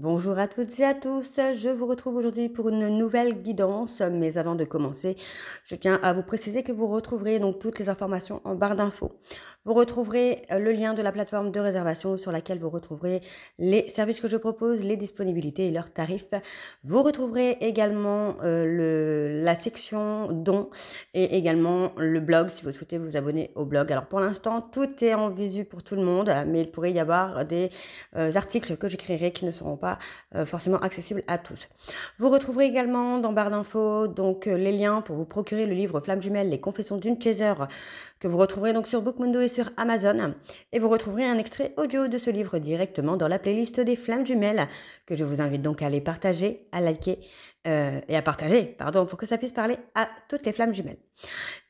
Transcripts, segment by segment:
Bonjour à toutes et à tous, je vous retrouve aujourd'hui pour une nouvelle guidance, mais avant de commencer, je tiens à vous préciser que vous retrouverez donc toutes les informations en barre d'infos. Vous retrouverez le lien de la plateforme de réservation sur laquelle vous retrouverez les services que je propose, les disponibilités et leurs tarifs. Vous retrouverez également la section dons et également le blog si vous souhaitez vous abonner au blog. Alors pour l'instant, tout est en visu pour tout le monde, mais il pourrait y avoir des articles que j'écrirai qui ne seront pas forcément accessibles à tous. Vous retrouverez également dans barre d'infos donc les liens pour vous procurer le livre Flamme Jumelle, les confessions d'une chaser, que vous retrouverez donc sur Bookmundo et sur Amazon. Et vous retrouverez un extrait audio de ce livre directement dans la playlist des Flammes Jumelles, que je vous invite donc à aller partager, à liker et à partager, pardon, pour que ça puisse parler à toutes les Flammes Jumelles.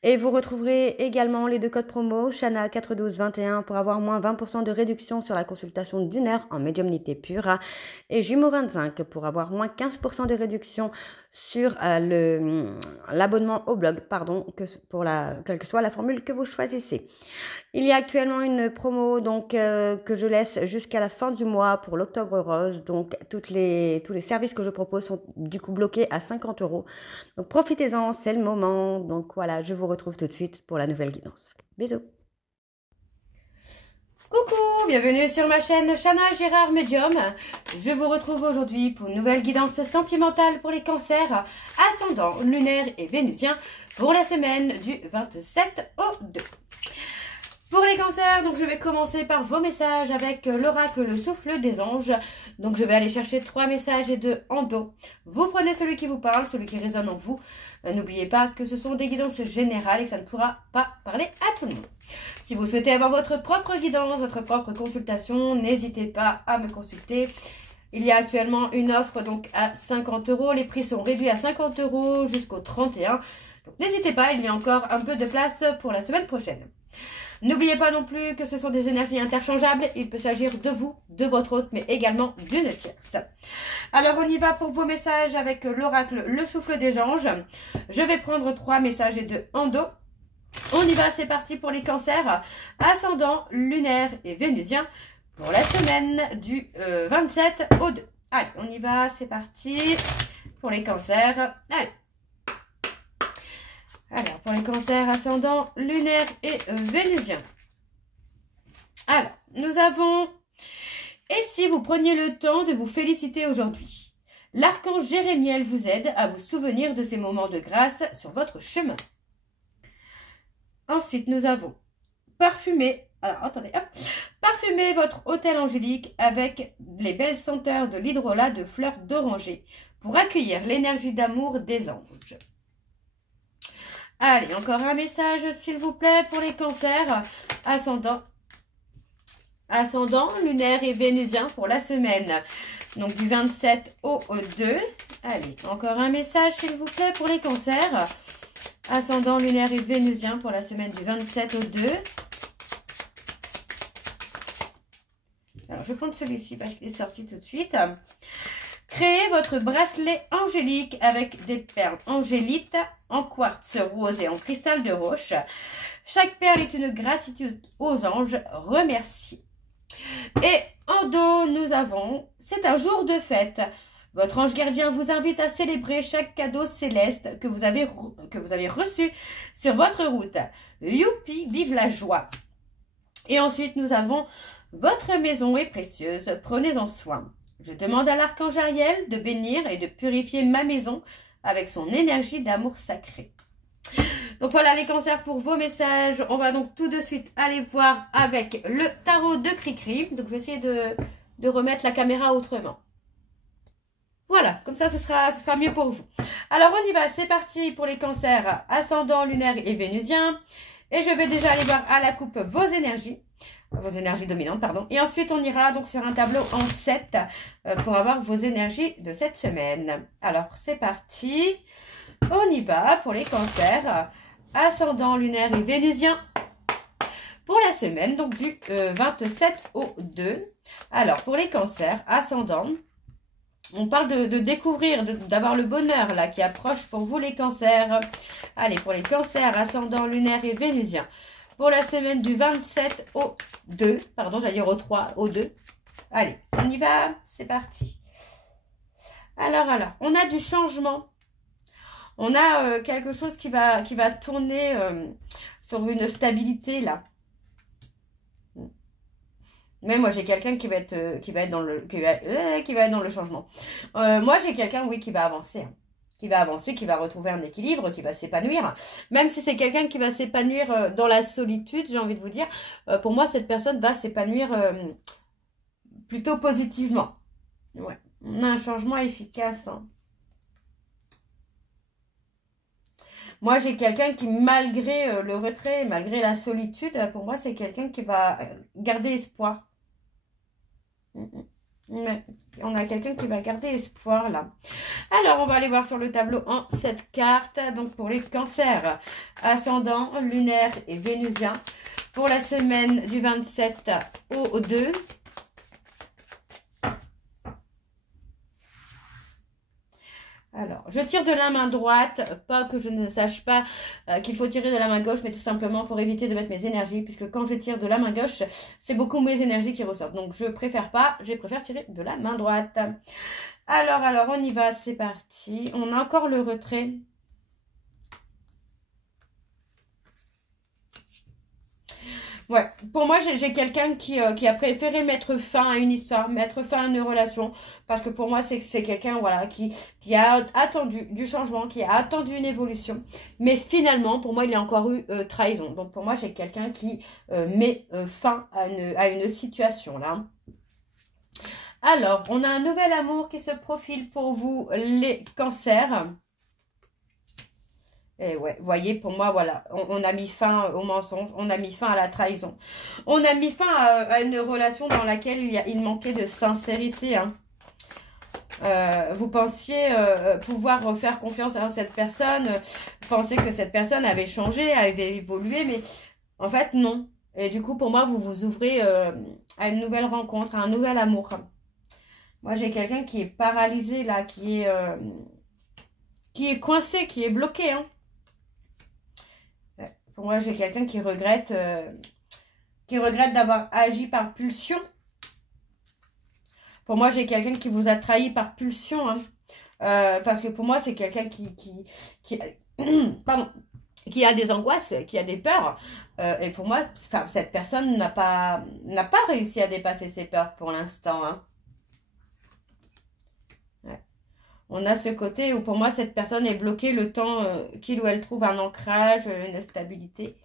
Et vous retrouverez également les deux codes promo, Shana 41221 pour avoir moins 20% de réduction sur la consultation d'une heure en médiumnité pure et Jumeau 25 pour avoir moins 15% de réduction sur l'abonnement au blog, pardon, quelle que soit la formule que vous choisissez. Il y a actuellement une promo donc que je laisse jusqu'à la fin du mois pour l'Octobre Rose. Donc tous les services que je propose sont du coup bloqués à 50 €. Donc profitez-en, c'est le moment. Donc voilà, je vous retrouve tout de suite pour la nouvelle guidance. Bisous. Coucou, bienvenue sur ma chaîne Shana Gérard Medium. Je vous retrouve aujourd'hui pour une nouvelle guidance sentimentale pour les cancers, ascendant, lunaire et vénusien pour la semaine du 27 au 2. Pour les cancers, donc je vais commencer par vos messages avec l'oracle Le Souffle des Anges. Donc je vais aller chercher 3 messages et 2 en dos. Vous prenez celui qui vous parle, celui qui résonne en vous. N'oubliez pas que ce sont des guidances générales et que ça ne pourra pas parler à tout le monde. Si vous souhaitez avoir votre propre guidance, votre propre consultation, n'hésitez pas à me consulter. Il y a actuellement une offre donc à 50 €. Les prix sont réduits à 50 € jusqu'au 31. Donc n'hésitez pas, il y a encore un peu de place pour la semaine prochaine. N'oubliez pas non plus que ce sont des énergies interchangeables. Il peut s'agir de vous, de votre hôte, mais également d'une tierce. Alors, on y va pour vos messages avec l'oracle Le Souffle des Anges. Je vais prendre 3 messages et 2 en dos. On y va, c'est parti pour les cancers, ascendant, lunaire et vénusien pour la semaine du 27 au 2. Allez, on y va, c'est parti pour les cancers. Allez. Alors, pour les cancers ascendants, lunaires et vénusiens. Alors, nous avons... Et si vous preniez le temps de vous féliciter aujourd'hui? L'archange Jérémiel vous aide à vous souvenir de ces moments de grâce sur votre chemin. Ensuite, nous avons parfumé... Alors, attendez, hop. Parfumez votre hôtel angélique avec les belles senteurs de l'hydrolat de fleurs d'oranger pour accueillir l'énergie d'amour des anges. Allez, encore un message, s'il vous plaît, pour les cancers, ascendant, lunaire et vénusien pour la semaine. Donc, du 27 au 2. Allez, encore un message, s'il vous plaît, pour les cancers, ascendant, lunaire et vénusien pour la semaine du 27 au 2. Alors, je vais prendre celui-ci parce qu'il est sorti tout de suite. Créez votre bracelet angélique avec des perles angélites en quartz rose et en cristal de roche. Chaque perle est une gratitude aux anges. Remercie. Et en dos, nous avons, c'est un jour de fête. Votre ange gardien vous invite à célébrer chaque cadeau céleste que vous avez reçu sur votre route. Youpi, vive la joie. Et ensuite, nous avons, votre maison est précieuse, prenez-en soin. Je demande à l'archange Ariel de bénir et de purifier ma maison avec son énergie d'amour sacré. Donc voilà les cancers pour vos messages. On va donc tout de suite aller voir avec le tarot de Cricri. Donc je vais essayer de remettre la caméra autrement. Voilà, comme ça ce sera mieux pour vous. Alors on y va, c'est parti pour les cancers ascendant, lunaire et vénusien. Et je vais déjà aller voir à la coupe vos énergies dominantes, pardon. Et ensuite, on ira donc sur un tableau en 7 pour avoir vos énergies de cette semaine. Alors, c'est parti. On y va pour les cancers, ascendant, lunaire et vénusien pour la semaine, donc du 27 au 2. Alors, pour les cancers, ascendant, on parle de découvrir, d'avoir le bonheur là qui approche pour vous les cancers. Allez, pour les cancers, ascendant, lunaire et vénusien. Pour la semaine du 27 au 2, pardon, j'allais dire au 3, au 2. Allez, on y va, c'est parti. Alors, on a du changement. On a quelque chose qui va tourner sur une stabilité, là. Mais moi, j'ai quelqu'un qui va être dans le changement. Moi, j'ai quelqu'un, oui, qui va avancer. Hein. Qui va avancer, qui va retrouver un équilibre, qui va s'épanouir. Même si c'est quelqu'un qui va s'épanouir dans la solitude, j'ai envie de vous dire, pour moi, cette personne va s'épanouir plutôt positivement. Ouais. On a un changement efficace. Hein. Moi, j'ai quelqu'un qui, malgré le retrait, malgré la solitude, pour moi, c'est quelqu'un qui va garder espoir. Mais on a quelqu'un qui va garder espoir là. Alors, on va aller voir sur le tableau en cette carte. Donc, pour les cancers, ascendant, lunaire et vénusien. Pour la semaine du 27 au 2. Alors, je tire de la main droite, pas que je ne sache pas qu'il faut tirer de la main gauche, mais tout simplement pour éviter de mettre mes énergies, puisque quand je tire de la main gauche, c'est beaucoup mes énergies qui ressortent. Donc, je préfère tirer de la main droite. Alors, on y va, c'est parti. On a encore le retrait. Ouais, pour moi, j'ai quelqu'un qui a préféré mettre fin à une histoire, mettre fin à une relation. Parce que pour moi, c'est quelqu'un voilà, qui a attendu du changement, qui a attendu une évolution. Mais finalement, pour moi, il y a encore eu trahison. Donc pour moi, j'ai quelqu'un qui met fin à une situation là. Alors, on a un nouvel amour qui se profile pour vous, les cancers. Et ouais, vous voyez, pour moi, voilà, on a mis fin au mensonge, on a mis fin à la trahison. On a mis fin à une relation dans laquelle il manquait de sincérité. Hein. Vous pensiez pouvoir faire confiance à cette personne, vous pensez que cette personne avait changé, avait évolué, mais en fait, non. Et du coup, pour moi, vous vous ouvrez à une nouvelle rencontre, à un nouvel amour. Moi, j'ai quelqu'un qui est paralysé, là, qui est coincé, qui est bloqué, hein. Pour moi, j'ai quelqu'un qui regrette d'avoir agi par pulsion. Pour moi, j'ai quelqu'un qui vous a trahi par pulsion. Hein. Parce que pour moi, c'est quelqu'un pardon, qui a des angoisses, qui a des peurs. Et pour moi, cette personne n'a pas réussi à dépasser ses peurs pour l'instant. Hein. On a ce côté où pour moi, cette personne est bloquée le temps qu'il ou elle trouve un ancrage, une stabilité.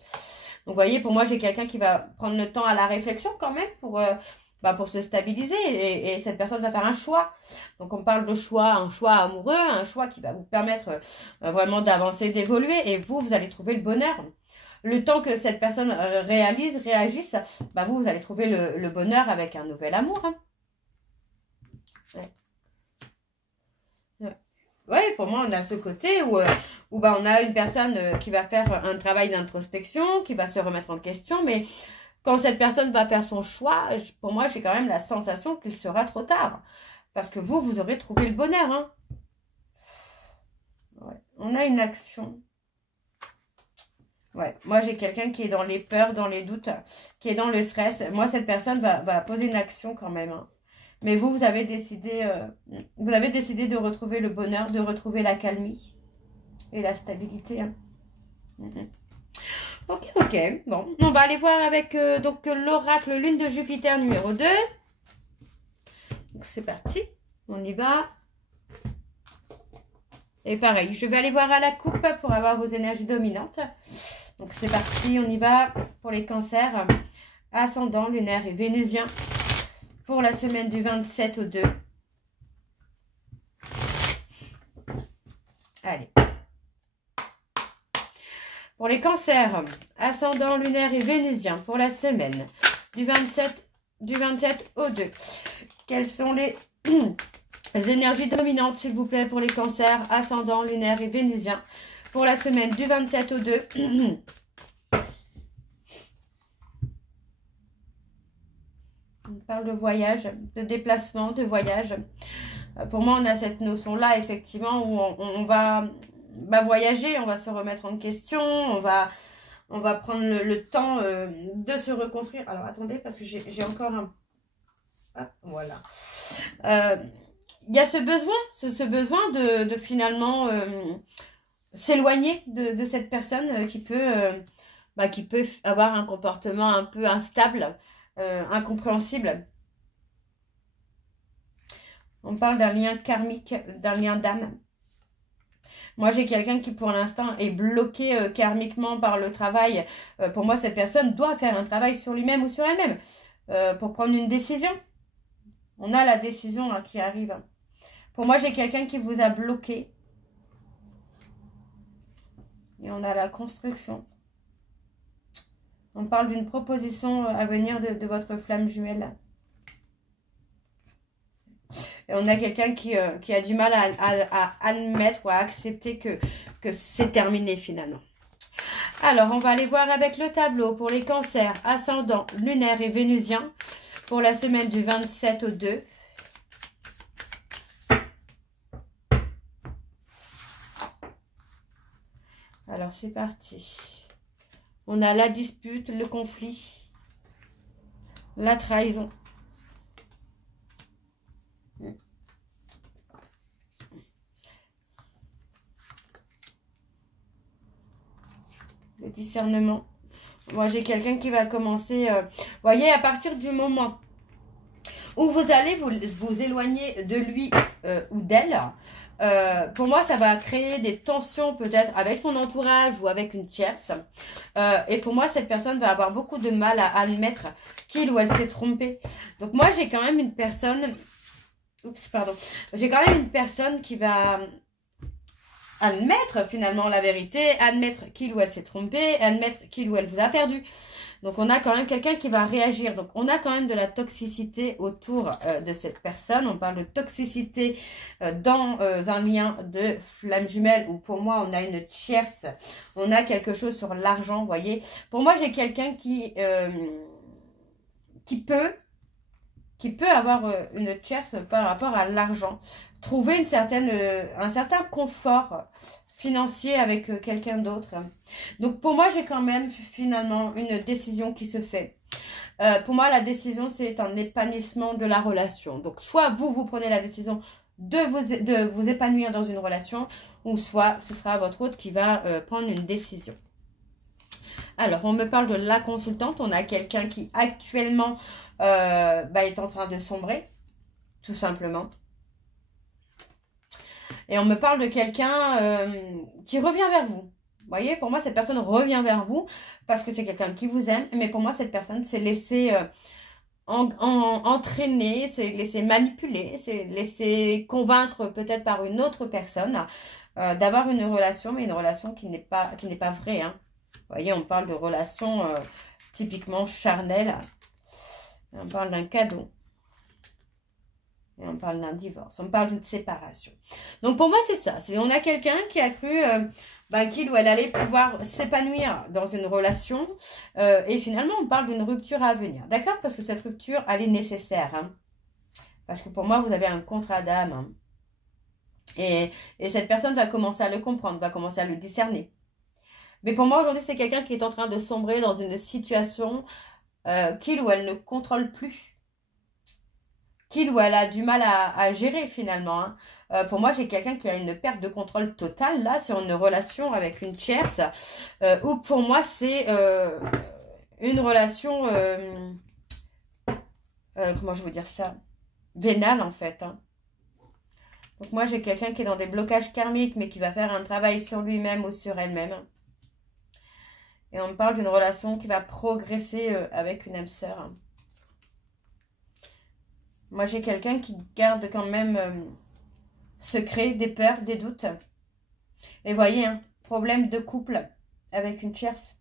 Donc, vous voyez, pour moi, j'ai quelqu'un qui va prendre le temps à la réflexion quand même pour se stabiliser. Et cette personne va faire un choix. Donc, on parle de choix, un choix amoureux, un choix qui va vous permettre vraiment d'avancer, d'évoluer. Et vous allez trouver le bonheur. Le temps que cette personne réagisse, vous allez trouver le bonheur avec un nouvel amour. Hein. Ouais. Ouais, pour moi, on a ce côté où on a une personne qui va faire un travail d'introspection, qui va se remettre en question, mais quand cette personne va faire son choix, pour moi, j'ai quand même la sensation qu'il sera trop tard. Parce que vous aurez trouvé le bonheur. Hein. Ouais. On a une action. Ouais, moi, j'ai quelqu'un qui est dans les peurs, dans les doutes, qui est dans le stress. Moi, cette personne va poser une action quand même. Hein. Mais vous avez décidé de retrouver le bonheur, de retrouver la calmie et la stabilité. Hein. Ok. Bon, on va aller voir avec donc l'oracle Lune de Jupiter numéro 2. Donc c'est parti, on y va. Et pareil, je vais aller voir à la coupe pour avoir vos énergies dominantes. Donc c'est parti, on y va pour les cancers. Ascendant, lunaire et vénusien. Pour la semaine du 27 au 2. Allez. Pour les cancers, ascendant, lunaire et vénusien, pour la semaine du 27 au 2. Quelles sont les énergies dominantes, s'il vous plaît, pour les cancers, ascendant, lunaire et vénusien, pour la semaine du 27 au 2. On parle de voyage, de déplacement, de voyage. Pour moi, on a cette notion-là, effectivement, où on va voyager, on va se remettre en question, on va prendre le temps de se reconstruire. Alors, attendez, parce que j'ai encore un... Ah, voilà. il y a ce besoin de finalement s'éloigner de cette personne qui peut avoir un comportement un peu instable, incompréhensible. On parle d'un lien karmique, d'un lien d'âme. Moi, j'ai quelqu'un qui, pour l'instant, est bloqué karmiquement par le travail. Pour moi, cette personne doit faire un travail sur lui-même ou sur elle-même pour prendre une décision. On a la décision là, qui arrive. Pour moi, j'ai quelqu'un qui vous a bloqué. Et on a la construction. On parle d'une proposition à venir de votre flamme jumelle. Et on a quelqu'un qui a du mal à admettre ou à accepter que c'est terminé finalement. Alors, on va aller voir avec le tableau pour les cancers, ascendant, lunaire et vénusien pour la semaine du 27 au 2. Alors, c'est parti. On a la dispute, le conflit, la trahison. Le discernement. Moi, j'ai quelqu'un qui va commencer... voyez, à partir du moment où vous allez vous éloigner de lui ou d'elle, pour moi, ça va créer des tensions peut-être avec son entourage ou avec une tierce. Et pour moi, cette personne va avoir beaucoup de mal à admettre qu'il ou elle s'est trompé. Donc moi, j'ai quand même une personne... Oups, pardon. J'ai quand même une personne qui va... admettre finalement la vérité, admettre qu'il ou elle s'est trompé, admettre qu'il ou elle vous a perdu. Donc on a quand même quelqu'un qui va réagir. Donc on a quand même de la toxicité autour de cette personne. On parle de toxicité dans un lien de flamme jumelle où pour moi on a une tierce. On a quelque chose sur l'argent, vous voyez. Pour moi j'ai quelqu'un qui peut avoir une tierce par rapport à l'argent. Trouver un certain confort financier avec quelqu'un d'autre. Donc pour moi, j'ai quand même finalement une décision qui se fait. Pour moi, la décision, c'est un épanouissement de la relation. Donc soit vous prenez la décision de vous épanouir dans une relation, ou soit ce sera votre autre qui va prendre une décision. Alors, on me parle de la consultante. On a quelqu'un qui actuellement est en train de sombrer, tout simplement. Et on me parle de quelqu'un qui revient vers vous. Vous voyez, pour moi, cette personne revient vers vous parce que c'est quelqu'un qui vous aime. Mais pour moi, cette personne s'est laissée entraîner, s'est laissée manipuler, s'est laissée convaincre peut-être par une autre personne d'avoir une relation, mais une relation qui n'est pas vraie. Hein. Vous voyez, on parle de relation typiquement charnelle. On parle d'un cadeau. Et on parle d'un divorce. On parle d'une séparation. Donc pour moi, c'est ça. On a quelqu'un qui a cru qu'il ou elle allait pouvoir s'épanouir dans une relation. Et finalement, on parle d'une rupture à venir. D'accord? Parce que cette rupture, elle est nécessaire. Hein? Parce que pour moi, vous avez un contrat d'âme. Hein? Et cette personne va commencer à le comprendre, va commencer à le discerner. Mais pour moi, aujourd'hui, c'est quelqu'un qui est en train de sombrer dans une situation qu'il ou elle ne contrôle plus. Qu'il ou elle a du mal à gérer finalement. Hein. Pour moi, j'ai quelqu'un qui a une perte de contrôle totale là sur une relation avec une tierce. Ou pour moi, c'est une relation... comment je veux dire ça? Vénale en fait. Hein. Donc moi, j'ai quelqu'un qui est dans des blocages karmiques mais qui va faire un travail sur lui-même ou sur elle-même. Et on me parle d'une relation qui va progresser avec une âme sœur. Hein. Moi, j'ai quelqu'un qui garde quand même secret, des peurs, des doutes. Et voyez, hein, problème de couple avec une tierce.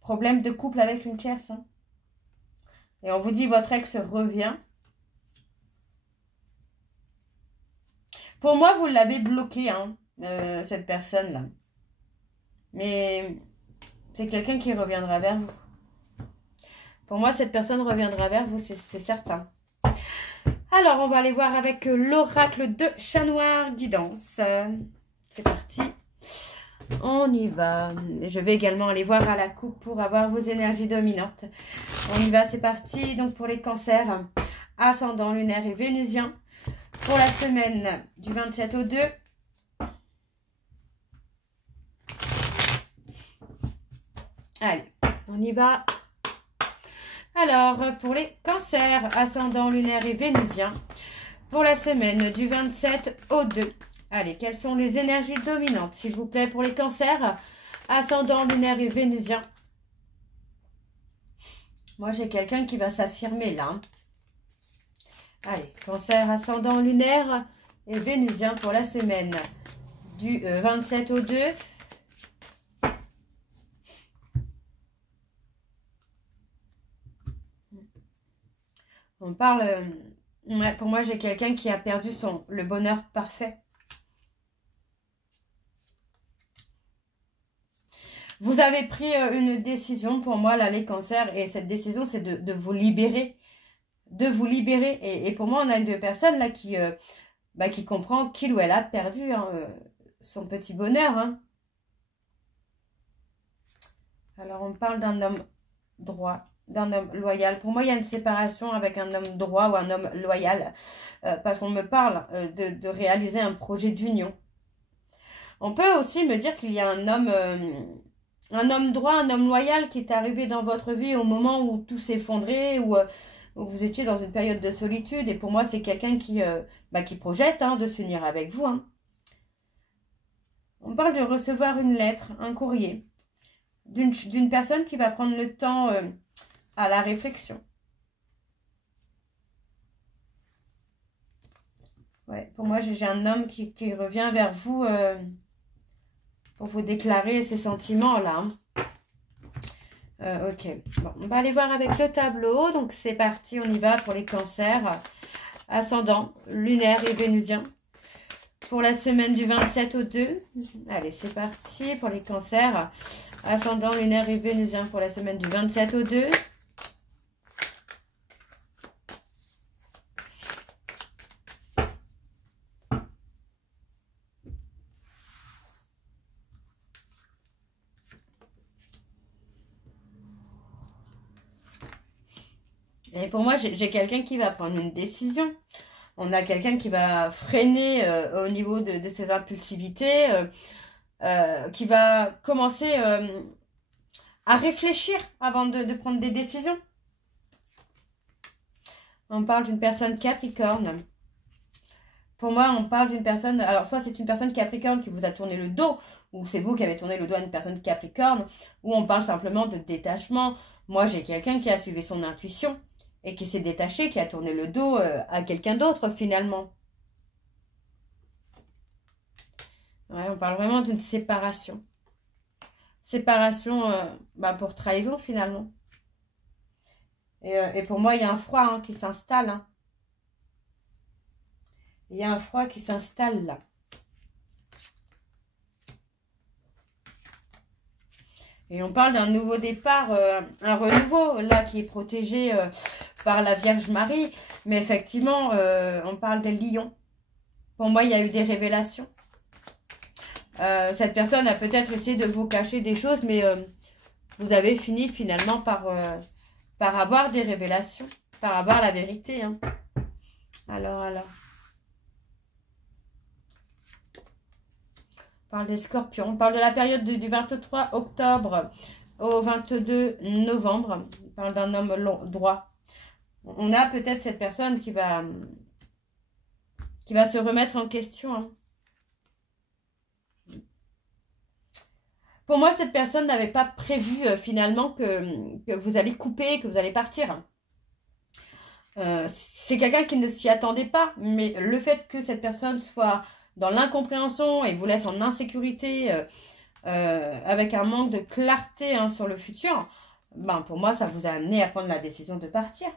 Problème de couple avec une tierce. Hein. Et on vous dit, votre ex revient. Pour moi, vous l'avez bloqué, hein, cette personne-là. Mais c'est quelqu'un qui reviendra vers vous. Pour moi, cette personne reviendra vers vous, c'est certain. Alors, on va aller voir avec l'oracle de Chat Noir Guidance. C'est parti. On y va. Je vais également aller voir à la coupe pour avoir vos énergies dominantes. On y va, c'est parti. Donc, pour les cancers, ascendant lunaire et vénusien. Pour la semaine du 27 au 2. Allez, on y va. Alors, pour les cancers, ascendant lunaire et vénusien, pour la semaine du 27 au 2. Allez, quelles sont les énergies dominantes, s'il vous plaît, pour les cancers, ascendant lunaire et vénusien? Moi, j'ai quelqu'un qui va s'affirmer là. Allez, cancer, ascendant lunaire et vénusien pour la semaine du 27 au 2. On parle, pour moi, j'ai quelqu'un qui a perdu le bonheur parfait. Vous avez pris une décision pour moi, là, les cancers, et cette décision, c'est de vous libérer. De vous libérer. Et pour moi, on a une personne là qui comprend qu'il ou elle a perdu hein, son petit bonheur. Hein. Alors, on parle d'un homme droit, d'un homme loyal. Pour moi, il y a une séparation avec un homme droit ou un homme loyal. Parce qu'on me parle de réaliser un projet d'union. On peut aussi me dire qu'il y a un homme droit, un homme loyal qui est arrivé dans votre vie au moment où tout s'effondrait, où vous étiez dans une période de solitude. Et pour moi, c'est quelqu'un qui projette hein, de s'unir avec vous. Hein. On parle de recevoir une lettre, un courrier, d'une personne qui va prendre le temps à la réflexion. Ouais, pour moi, j'ai un homme qui revient vers vous pour vous déclarer ses sentiments là. Hein. Ok, bon, on va aller voir avec le tableau. Donc, c'est parti, on y va pour les cancers. Ascendant, lunaire et vénusien. Pour la semaine du 27 au 2. Allez, c'est parti pour les cancers. Ascendant, lunaire et vénusien pour la semaine du 27 au 2. Et pour moi, j'ai quelqu'un qui va prendre une décision. On a quelqu'un qui va freiner au niveau de ses impulsivités, qui va commencer à réfléchir avant de prendre des décisions. On parle d'une personne Capricorne. Pour moi, on parle d'une personne... Alors, soit c'est une personne Capricorne qui vous a tourné le dos, ou c'est vous qui avez tourné le dos à une personne Capricorne, ou on parle simplement de détachement. Moi, j'ai quelqu'un qui a suivi son intuition et qui s'est détaché, qui a tourné le dos à quelqu'un d'autre, finalement. Ouais, on parle vraiment d'une séparation. Séparation pour trahison, finalement. Et pour moi, il y a un froid hein, qui s'installe. Hein. Il y a un froid qui s'installe là. Et on parle d'un nouveau départ, un renouveau là qui est protégé par la Vierge Marie. Mais effectivement, on parle des lions. Pour moi, il y a eu des révélations. Cette personne a peut-être essayé de vous cacher des choses, mais vous avez fini finalement par avoir des révélations, par avoir la vérité. Hein. Alors. On parle des scorpions. On parle de la période du 23 octobre au 22 novembre. On parle d'un homme droit. On a peut-être cette personne qui va se remettre en question. Hein. Pour moi, cette personne n'avait pas prévu finalement que vous allez couper, que vous allez partir. C'est quelqu'un qui ne s'y attendait pas. Mais le fait que cette personne soit dans l'incompréhension et vous laisse en insécurité avec un manque de clarté hein, sur le futur, pour moi, ça vous a amené à prendre la décision de partir.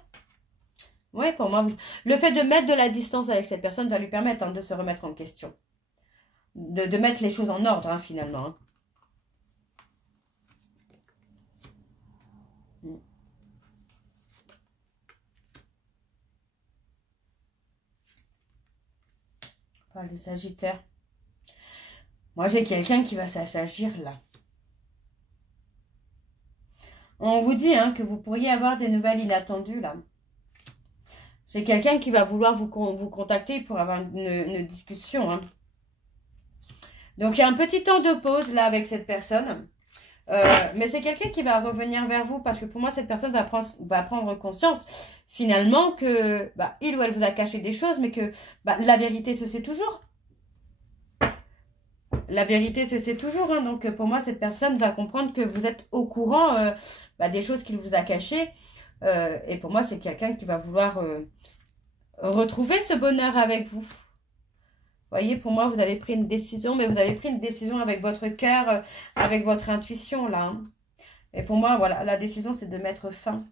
Oui, pour moi, le fait de mettre de la distance avec cette personne va lui permettre hein, de se remettre en question. De mettre les choses en ordre, hein, finalement. Hein. On parle des Sagittaires. Moi, j'ai quelqu'un qui va s'agir là. On vous dit hein, que vous pourriez avoir des nouvelles inattendues là. C'est quelqu'un qui va vouloir vous contacter pour avoir une discussion. Hein. Donc, il y a un petit temps de pause là avec cette personne. Mais c'est quelqu'un qui va revenir vers vous parce que pour moi, cette personne va prendre conscience finalement que il ou elle vous a caché des choses, mais que la vérité se sait toujours. La vérité se sait toujours. Hein, donc, pour moi, cette personne va comprendre que vous êtes au courant des choses qu'il vous a cachées. Et pour moi, c'est quelqu'un qui va vouloir retrouver ce bonheur avec vous. Vous voyez, pour moi, vous avez pris une décision, mais vous avez pris une décision avec votre cœur, avec votre intuition, là. Hein. Et pour moi, voilà, la décision, c'est de mettre fin.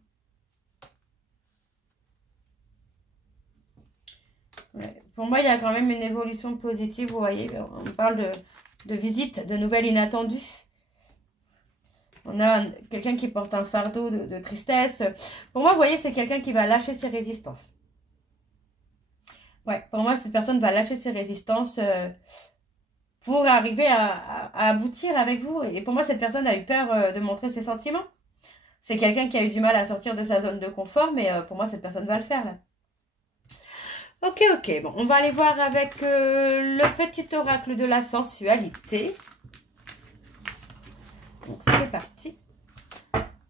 Ouais. Pour moi, il y a quand même une évolution positive, vous voyez. On parle de visite, de nouvelles inattendues. On a quelqu'un qui porte un fardeau de tristesse. Pour moi, vous voyez, c'est quelqu'un qui va lâcher ses résistances. Ouais, pour moi, cette personne va lâcher ses résistances pour arriver à aboutir avec vous. Et pour moi, cette personne a eu peur de montrer ses sentiments. C'est quelqu'un qui a eu du mal à sortir de sa zone de confort, mais pour moi, cette personne va le faire, là. Ok, ok. Bon, on va aller voir avec le petit oracle de la sensualité. Donc, c'est parti.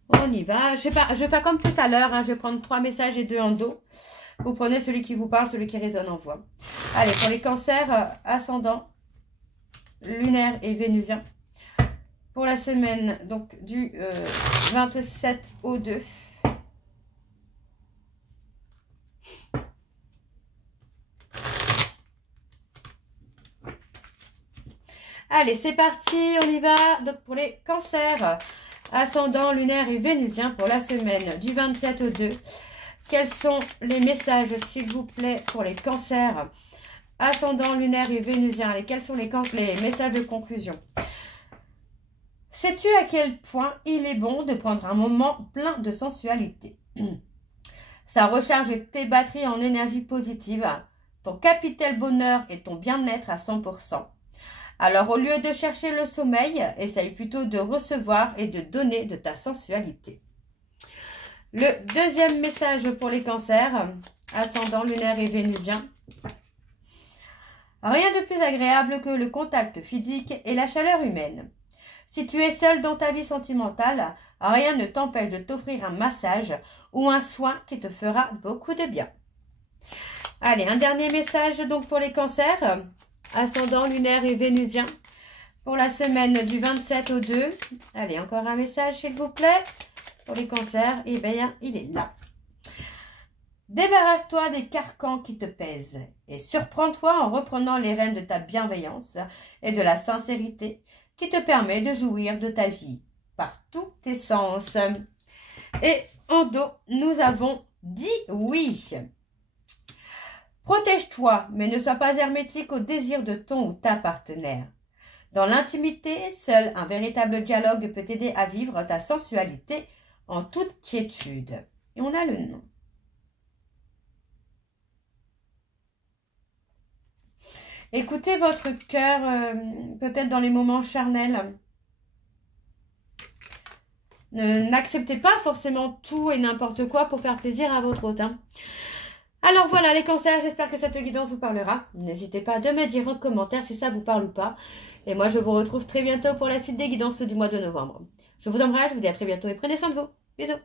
On y va. Je vais faire comme tout à l'heure. Hein, je vais prendre 3 messages et 2 en dos. Vous prenez celui qui vous parle, celui qui résonne en voix. Allez, pour les cancers, ascendant, lunaire et vénusien. Pour la semaine, donc du 27 au 2. Allez, c'est parti, on y va. Donc, pour les cancers, ascendant, lunaire et vénusien, pour la semaine du 27 au 2. Quels sont les messages, s'il vous plaît, pour les cancers, ascendant, lunaire et vénusien? Allez, quels sont les messages de conclusion? Sais-tu à quel point il est bon de prendre un moment plein de sensualité? Ça recharge tes batteries en énergie positive, ton capital bonheur et ton bien-être à 100%. Alors, au lieu de chercher le sommeil, essaye plutôt de recevoir et de donner de ta sensualité. Le deuxième message pour les cancers, ascendant, lunaire et vénusien. Rien de plus agréable que le contact physique et la chaleur humaine. Si tu es seul dans ta vie sentimentale, rien ne t'empêche de t'offrir un massage ou un soin qui te fera beaucoup de bien. Allez, un dernier message donc pour les cancers, ascendant, lunaire et vénusien. Pour la semaine du 27 au 2. Allez, encore un message s'il vous plaît. Pour les cancers, eh bien, il est là. Débarrasse-toi des carcans qui te pèsent et surprends-toi en reprenant les rênes de ta bienveillance et de la sincérité qui te permet de jouir de ta vie par tous tes sens. Et en dos, nous avons dit oui. Protège-toi, mais ne sois pas hermétique au désir de ton ou ta partenaire. Dans l'intimité, seul un véritable dialogue peut t'aider à vivre ta sensualité en toute quiétude. Et on a le nom. Écoutez votre cœur, peut-être dans les moments charnels. N'acceptez pas forcément tout et n'importe quoi pour faire plaisir à votre hôte. Hein. Alors voilà les cancers, j'espère que cette guidance vous parlera. N'hésitez pas de me dire en commentaire si ça vous parle ou pas. Et moi je vous retrouve très bientôt pour la suite des guidances du mois de novembre. Je vous embrasse, je vous dis à très bientôt et prenez soin de vous. Bisous.